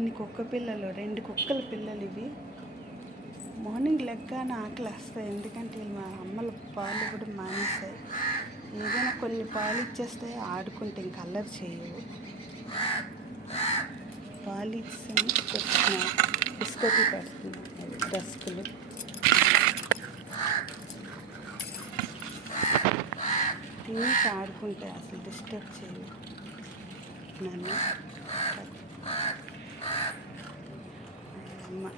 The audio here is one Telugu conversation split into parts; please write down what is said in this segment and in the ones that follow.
ఇన్ని కుక్క పిల్లలు, 2 కుక్కల పిల్లలు ఇవి. మార్నింగ్ లెగ్గానే ఆకలి వస్తాయి, ఎందుకంటే వీళ్ళు మా అమ్మలు పాలు కూడా మానేస్తాయి. ఏదైనా కొన్ని పాలు ఇచ్చేస్తాయి, ఆడుకుంటే ఇంక అల్లరి చేయవు. పాలు ఇచ్చి బిస్కెట్లు పెడుతున్నాయి, రస్కులు. తినేసి ఆడుకుంటాయి, అసలు డిస్టర్బ్ చేయవు నన్ను. అమ్మ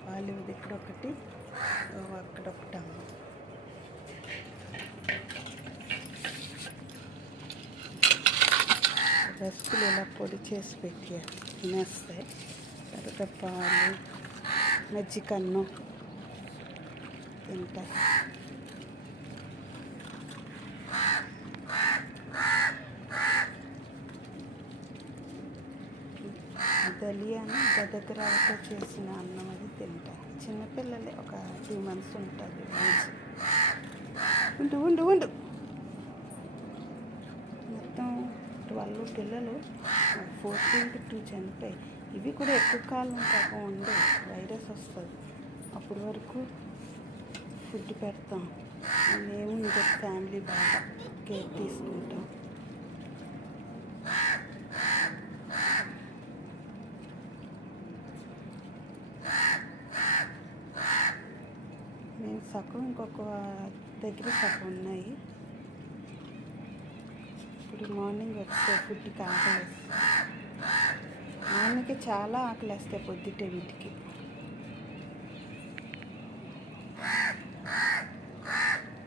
పాలు ఇక్కడ ఒకటి, అక్కడొకటి అమ్మ. రస్కులు ఇలా పొడి చేసి పెట్టి తినేస్తాయి. తర్వాత పాలు, మజ్జిగన్నం తింటాయి. దలియాని గదగరాలతో చేసిన అన్నం అది తింటాయి. చిన్నపిల్లలే, ఒక 2 months ఉంటుంది. ఉండు ఉండు ఉండు మొత్తం 12 పిల్లలు, 14-2 చనిపోయి. ఇవి కూడా ఎక్కువ కాలం పాపం ఉండే, వైరస్ వస్తుంది. అప్పటి వరకు ఫుడ్ పెడతాం. మేము ఇంకా ఫ్యామిలీ బాగా కేర్ తీసుకుంటాం. మేము సగం, ఇంకొక దగ్గర సగం ఉన్నాయి. ఇప్పుడు మార్నింగ్ వస్తే ఫుడ్కి ఆకలి వేస్తాయి. మార్నింగ్కి చాలా ఆకలి వేస్తాయి పొద్దుటే వీటికి.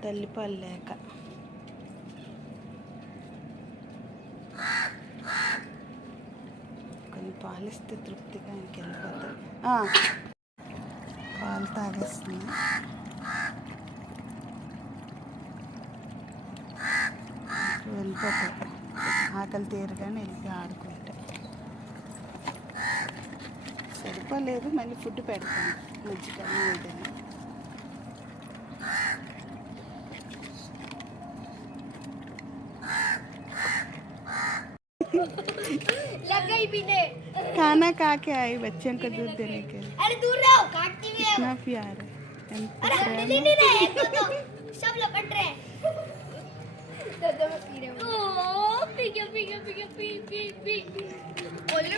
తల్లిపాలు లేక. కొన్ని పాలిస్తే తృప్తిగా ఇంకెళ్ళిపోతాయి. పాలు తాగేస్తుంది. వెళ్ళిపోతాయి, ఆకలి తీరగానే వెళ్ళి ఆడుకుంటాయి. సరిపోలేదు, మళ్ళీ ఫుడ్ పెడతాను, మజ్జిగన్నం ఏదైనా. खाना खा के आई, बच्चों को दूध देने के लिए। अरे दूर रहो, कितना प्यार है। सब लपट रहे हैं।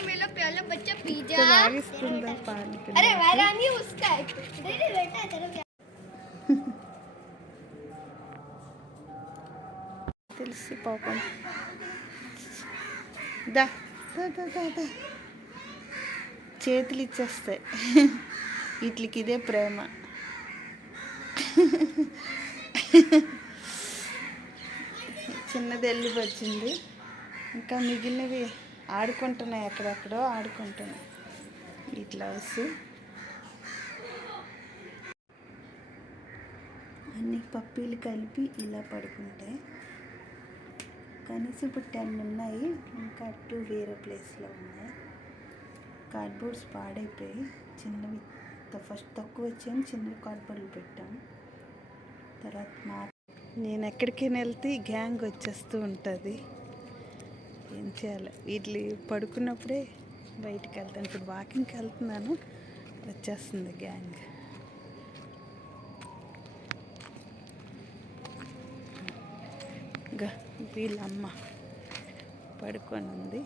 मेरा प्याला बच्चा पी जा। अरे वैरानी उसका है। बेटा तेरा తెలిసి పాపం. దా దా దా దా దా చేతులు ఇచ్చేస్తాయి. వీటికి ఇదే ప్రేమ. చిన్నది వెళ్ళి వచ్చింది, ఇంకా మిగిలినవి ఆడుకుంటున్నాయి, ఎక్కడెక్కడో ఆడుకుంటున్నాయి. ఇట్లా వస్తు అన్ని పప్పీలు కలిపి ఇలా పడుకుంటాయి. కనీసం ఇప్పుడు 10 ఉన్నాయి, ఇంకా 2 వేరే ప్లేస్లో ఉన్నాయి. కార్డ్బోర్డ్స్ పాడైపోయి చిన్నవి, ఫస్ట్ తక్కువ వచ్చాయని చిన్నవి కార్డ్బోర్డ్లు పెట్టాము. తర్వాత నేను ఎక్కడికైనా వెళ్తే గ్యాంగ్ వచ్చేస్తూ ఉంటుంది. ఏం చేయాలి, వీటి పడుకున్నప్పుడే బయటికి వెళ్తాను. ఇప్పుడు వాకింగ్కి వెళ్తున్నాను, వచ్చేస్తుంది గ్యాంగ్. వీళ్ళమ్మ పడుకొని ఉంది.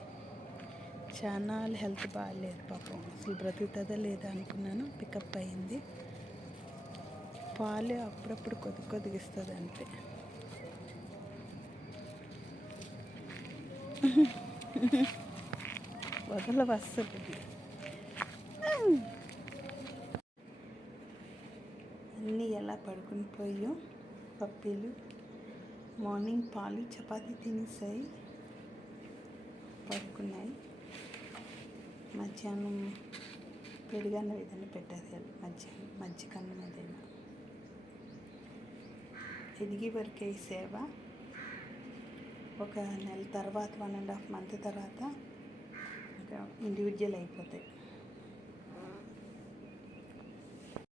చాలా హెల్త్ బాగాలేదు పాపం, అసలు బ్రతుకుతుందా లేదా అనుకున్నాను. పికప్ అయింది. పాలు అప్పుడప్పుడు కొద్దిగా ఇస్తుంది అంతే. వదల వస్తుంది. అన్నీ ఎలా పడుకుని పోయో పప్పీలు. మార్నింగ్ పాలు చపాతీ తినేసాయి, పడుకున్నాయి. మధ్యాహ్నం పెరుగన్నం ఏదైనా పెట్టేది, మజ్జిగన్నం ఏదైనా. ఎదిగి వరకే ఈ సేవ. ఒక నెల తర్వాత, 1.5 month తర్వాత ఇంకా ఇండివిజువల్ అయిపోతాయి.